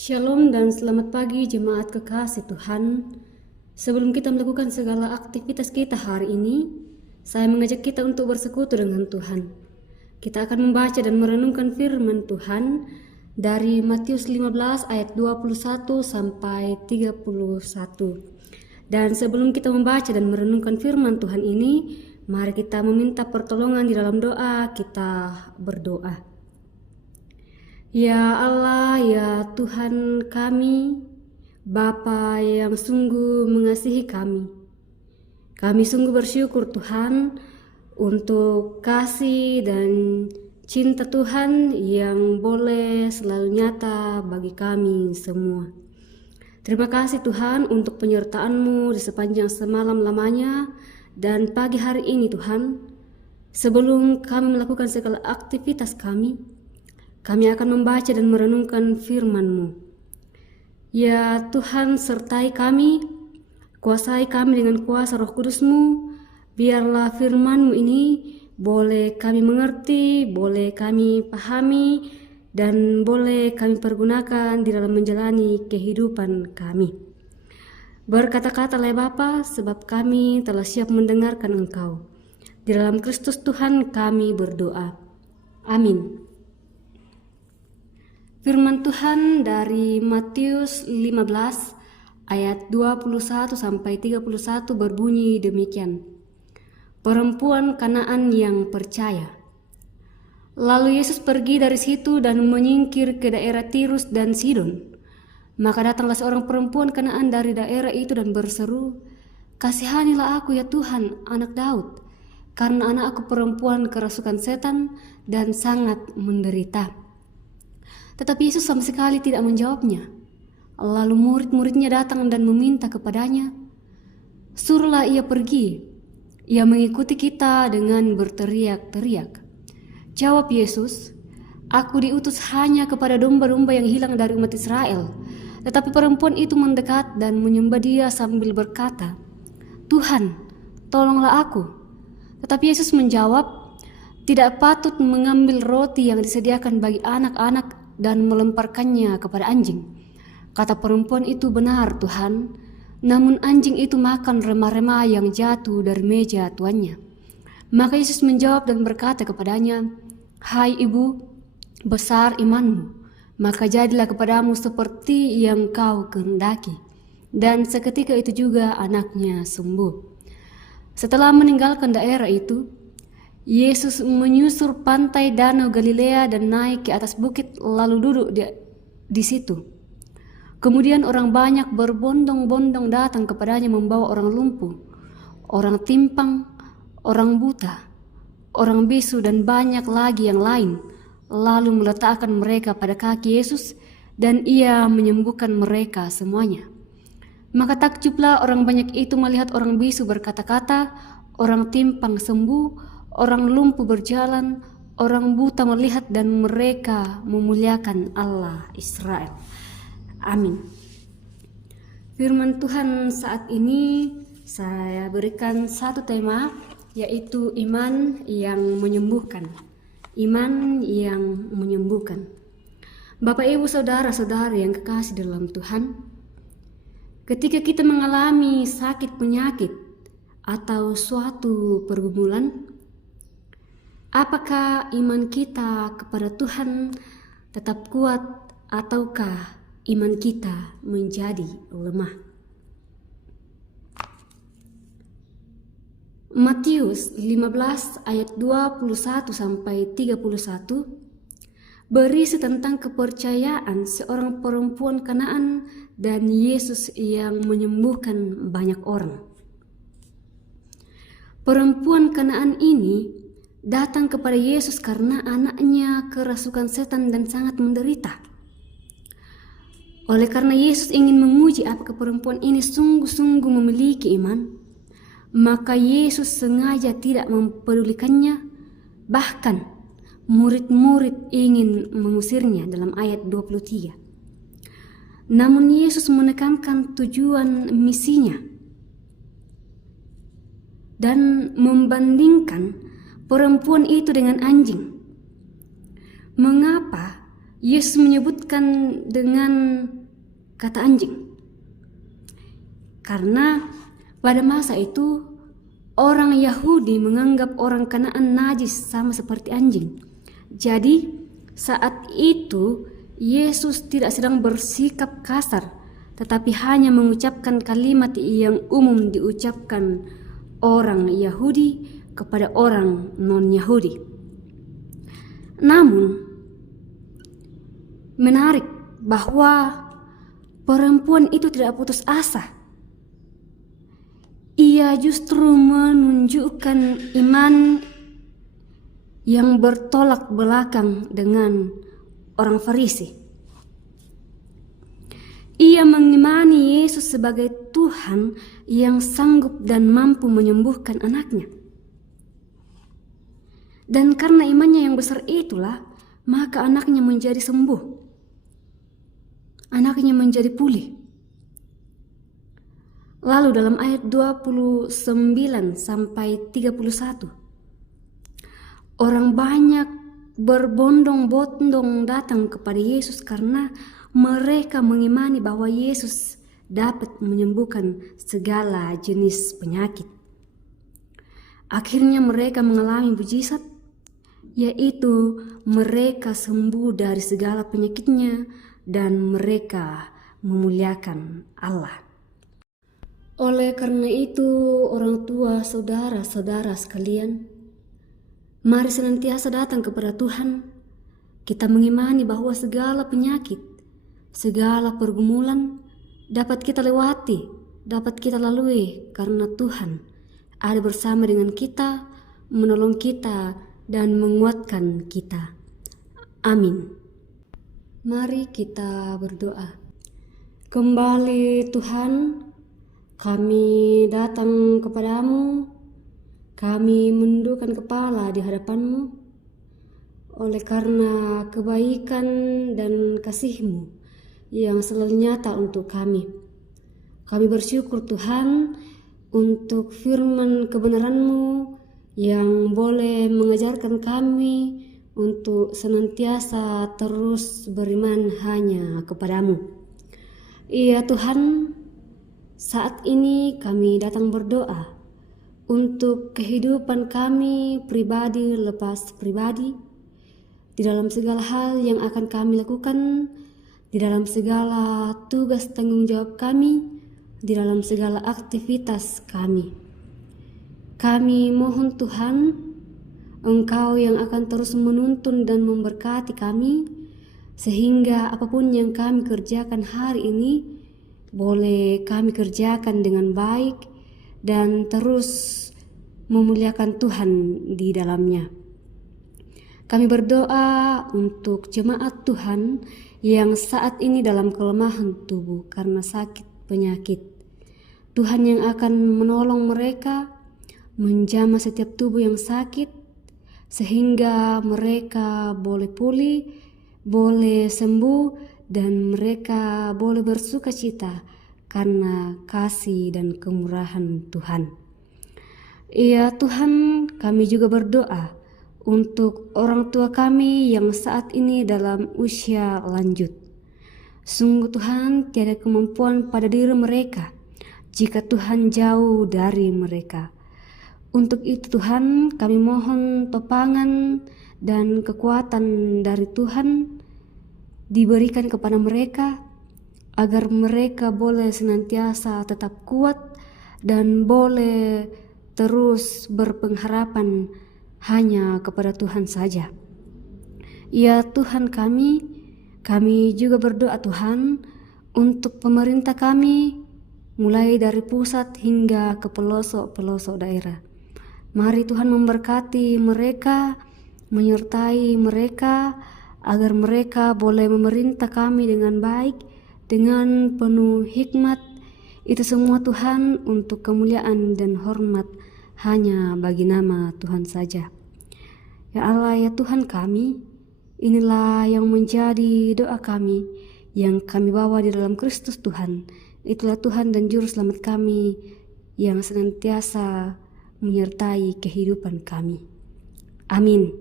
Shalom dan selamat pagi jemaat kekasih Tuhan. Sebelum kita melakukan segala aktivitas kita hari ini, saya mengajak kita untuk bersekutu dengan Tuhan. Kita akan membaca dan merenungkan firman Tuhan dari Matius 15 ayat 21 sampai 31. Dan sebelum kita membaca dan merenungkan firman Tuhan ini, mari kita meminta pertolongan di dalam doa. Kita berdoa. Ya Allah, ya Tuhan kami, Bapa yang sungguh mengasihi kami. Kami sungguh bersyukur Tuhan untuk kasih dan cinta Tuhan yang boleh selalu nyata bagi kami semua. Terima kasih Tuhan untuk penyertaan-Mu di sepanjang semalam lamanya dan pagi hari ini Tuhan. Sebelum kami melakukan segala aktivitas kami akan membaca dan merenungkan firman-Mu. Ya Tuhan, sertai kami, kuasai kami dengan kuasa Roh Kudus-Mu. Biarlah firman-Mu ini boleh kami mengerti, boleh kami pahami, dan boleh kami pergunakan di dalam menjalani kehidupan kami. Berkata-katalah Bapa, sebab kami telah siap mendengarkan Engkau. Di dalam Kristus Tuhan kami berdoa. Amin. Firman Tuhan dari Matius 15 ayat 21 sampai 31 berbunyi demikian. Perempuan Kanaan yang percaya. Lalu Yesus pergi dari situ dan menyingkir ke daerah Tirus dan Sidon. Maka datanglah seorang perempuan Kanaan dari daerah itu dan berseru, "Kasihanilah aku ya Tuhan, anak Daud, karena anak aku perempuan kerasukan setan dan sangat menderita." Tetapi Yesus sama sekali tidak menjawabnya. Lalu murid-muridnya datang dan meminta kepadanya, "Suruhlah ia pergi." Ia mengikuti kita dengan berteriak-teriak. Jawab Yesus, "Aku diutus hanya kepada domba-domba yang hilang dari umat Israel." Tetapi perempuan itu mendekat dan menyembah Dia sambil berkata, "Tuhan, tolonglah aku." Tetapi Yesus menjawab, "Tidak patut mengambil roti yang disediakan bagi anak-anak dan melemparkannya kepada anjing." Kata perempuan itu, "Benar Tuhan, namun anjing itu makan remah-remah yang jatuh dari meja tuannya." Maka Yesus menjawab dan berkata kepadanya, "Hai ibu, besar imanmu, maka jadilah kepadamu seperti yang kau kehendaki." Dan seketika itu juga anaknya sembuh. Setelah meninggalkan daerah itu, Yesus menyusur pantai Danau Galilea dan naik ke atas bukit lalu duduk di situ. Kemudian orang banyak berbondong-bondong datang kepadanya membawa orang lumpuh, orang timpang, orang buta, orang bisu dan banyak lagi yang lain, lalu meletakkan mereka pada kaki Yesus dan Ia menyembuhkan mereka semuanya. Maka takjublah orang banyak itu melihat orang bisu berkata-kata, orang timpang sembuh, orang lumpuh berjalan, orang buta melihat, dan mereka memuliakan Allah Israel. Amin. Firman Tuhan saat ini saya berikan satu tema, yaitu iman yang menyembuhkan. Iman yang menyembuhkan. Bapak, Ibu, saudara-saudari yang kekasih dalam Tuhan, ketika kita mengalami sakit penyakit atau suatu pergumulan, apakah iman kita kepada Tuhan tetap kuat ataukah iman kita menjadi lemah? Matius 15 ayat 21 sampai 31 berisi tentang kepercayaan seorang perempuan Kanaan dan Yesus yang menyembuhkan banyak orang. Perempuan Kanaan ini datang kepada Yesus karena anaknya kerasukan setan dan sangat menderita. Oleh karena Yesus ingin menguji apakah perempuan ini sungguh-sungguh memiliki iman, maka Yesus sengaja tidak mempedulikannya. Bahkan murid-murid ingin mengusirnya dalam ayat 23. Namun Yesus menekankan tujuan misinya dan membandingkan perempuan itu dengan anjing. Mengapa Yesus menyebutkan dengan kata anjing. Karena pada masa itu orang Yahudi menganggap orang Kanaan najis sama seperti anjing. Jadi saat itu Yesus tidak sedang bersikap kasar, tetapi hanya mengucapkan kalimat yang umum diucapkan orang Yahudi kepada orang non-Yahudi. Namun, menarik bahwa perempuan itu tidak putus asa. Ia justru menunjukkan iman yang bertolak belakang dengan orang Farisi. Ia mengimani Yesus sebagai Tuhan yang sanggup dan mampu menyembuhkan anaknya. Dan karena imannya yang besar itulah, maka anaknya menjadi sembuh. Anaknya menjadi pulih. Lalu dalam ayat 29 sampai 31, orang banyak berbondong-bondong datang kepada Yesus karena mereka mengimani bahwa Yesus dapat menyembuhkan segala jenis penyakit. Akhirnya mereka mengalami mujizat, yaitu mereka sembuh dari segala penyakitnya dan mereka memuliakan Allah. Oleh karena itu, orang tua, saudara-saudara sekalian, mari senantiasa datang kepada Tuhan. Kita mengimani bahwa segala penyakit, segala pergumulan dapat kita lewati, dapat kita lalui karena Tuhan ada bersama dengan kita, menolong kita, dan menguatkan kita. Amin. Mari kita berdoa. Kembali Tuhan, kami datang kepadamu, kami menundukkan kepala di hadapan-Mu, oleh karena kebaikan dan kasih-Mu yang selalu nyata untuk kami. Kami bersyukur Tuhan untuk firman kebenaran-Mu yang boleh mengajarkan kami untuk senantiasa terus beriman hanya kepadamu. Iya Tuhan, saat ini kami datang berdoa untuk kehidupan kami pribadi lepas pribadi, di dalam segala hal yang akan kami lakukan, di dalam segala tugas tanggung jawab kami, di dalam segala aktivitas kami. Kami mohon Tuhan, Engkau yang akan terus menuntun dan memberkati kami, sehingga apapun yang kami kerjakan hari ini, boleh kami kerjakan dengan baik dan terus memuliakan Tuhan di dalamnya. Kami berdoa untuk jemaat Tuhan yang saat ini dalam kelemahan tubuh karena sakit penyakit. Tuhan yang akan menolong mereka, menjamah setiap tubuh yang sakit, sehingga mereka boleh pulih, boleh sembuh, dan mereka boleh bersuka cita karena kasih dan kemurahan Tuhan. Ya Tuhan, kami juga berdoa untuk orang tua kami yang saat ini dalam usia lanjut. Sungguh Tuhan, tiada kemampuan pada diri mereka jika Tuhan jauh dari mereka. Untuk itu Tuhan, kami mohon topangan dan kekuatan dari Tuhan diberikan kepada mereka, agar mereka boleh senantiasa tetap kuat dan boleh terus berpengharapan hanya kepada Tuhan saja. Ya Tuhan kami juga berdoa Tuhan untuk pemerintah kami, mulai dari pusat hingga ke pelosok-pelosok daerah. Mari Tuhan memberkati mereka, menyertai mereka, agar mereka boleh memerintah kami dengan baik, dengan penuh hikmat. Itu semua Tuhan untuk kemuliaan dan hormat hanya bagi nama Tuhan saja. Ya Allah, ya Tuhan kami, inilah yang menjadi doa kami yang kami bawa di dalam Kristus Tuhan. Itulah Tuhan dan Juru Selamat kami yang senantiasa menyertai kehidupan kami. Amin.